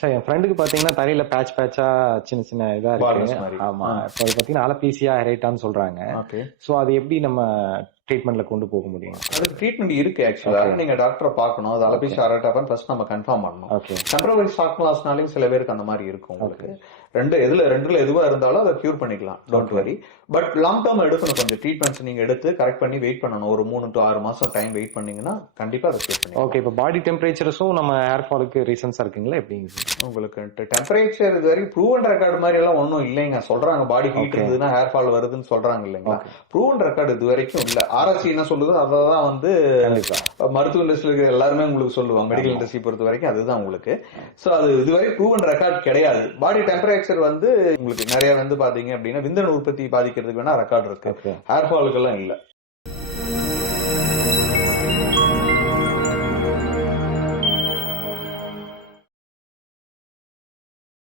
Sir என் ஃப்ரெண்டுக்கு பாத்தீங்கன்னா தலையில பேட்ச் பேட்சா சின்ன சின்ன இதா இருக்கு. ஆமா, இப்போ அது பாத்தீங்கன்னா அலபீசியா ஹெரேட்டான்னு சொல்றாங்க. சோ அது எப்படி நம்ம ட்ரீட்மெண்ட்ல கொண்டு போக முடியும்? அதுக்கு ட்ரீட்மெண்ட் இருக்கு ஆக்சுவலா. நீங்க டாக்டரை பார்க்கணும். அது அலபீசியா ஹெரேட்டான்னு ஃபர்ஸ்ட் நம்ம கன்ஃபார்ம் பண்ணணும். டெம்பரவரி ஷாக் லாஸ்னாலையும் சில பேருக்கு அந்த மாதிரி இருக்கும். உங்களுக்கு ரெண்டுல எதுவா இருந்தாலும் அதை கியூர் பண்ணிக்கலாம். Don't worry. But long term எடுக்கணும். கொஞ்சம் ட்ரீட்மெண்ட்ஸ் நீங்க எடுத்து கரெக்ட் பண்ணி வெயிட் பண்ணணும். ஒரு 3 to 6 மாசம் டைம் வெயிட் பண்ணீங்கன்னா கண்டிப்பா அதை கியூர் பண்ணி. ஓகே, இப்போ பாடி டெம்பரேச்சர்ஸும் நம்ம ஹேர் ஃபாலுக்கு ரீசன்ஸா இருக்குங்களா எப்படி? உங்களுக்கு டெம்பரேச்சர் இது வரைக்கும் ப்ரூவன் ரெக்கார்டு மாதிரி எல்லாம் ஒன்றும் இல்லைங்க. சொல்றாங்க பாடி ஹீட் இருந்ததுன்னா ஹேர் ஃபால் வருதுன்னு சொல்றாங்க இல்லைங்களா. ப்ரூவன் ரெக்கார்டு இது வரைக்கும் இல்ல. ஆராய்ச்சி என்ன சொல்லுது அதான் வந்து மருத்துவ இண்டஸ்ட்ரி எல்லாருமே உங்களுக்கு சொல்லுவாங்க. மெடிக்கல் இண்டஸ்ட்ரி பொறுத்த வரைக்கும் அதுதான் உங்களுக்கு. சோ அது இதுவரை ப்ரூவன் ரெக்கார்ட் கிடையாது. பாடி டெம்பரேச்சர் வந்து உங்களுக்கு நிறைய வந்து பாத்தீங்க அப்படின்னா விந்தணு உற்பத்தி பாதிக்கிறதுக்கு வேணா ரெக்கார்டு இருக்கு. ஹேர் ஃபாலுக்கு எல்லாம் இல்ல.